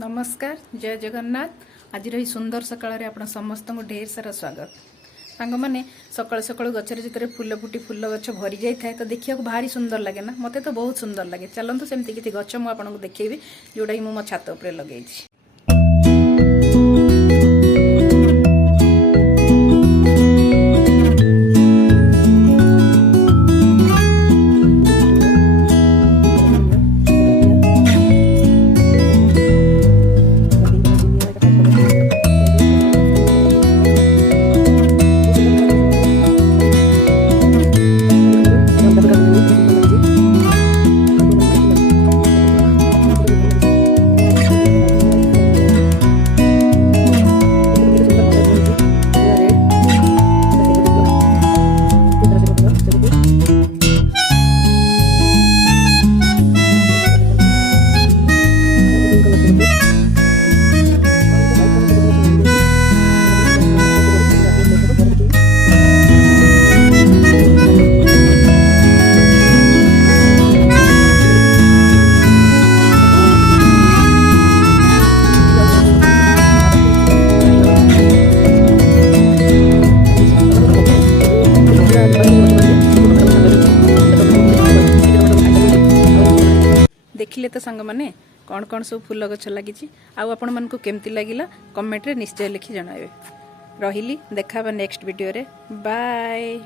नमस्कार जय जगन्नाथ। आज रही सुंदर सकाळ आपण समस्त को ढेर सारा स्वागत। सांग मैंने सकाल सकाल गचर जितने फूल फुटी फूल गछ भरी जाए तो देखा भारी सुंदर लगे ना, मत तो बहुत सुंदर लगे। चलते सेमती किसी गच मुझे देखी जोटा कि मो छात उपर लगे। देखिले तो सांग मैंने कौन कौन सब फूल गछ लगी आपण मन को केमती लगिला कमेंट रे निश्चय लिखि जणावे। रहिली देखा नेक्स्ट वीडियो रे। बाय।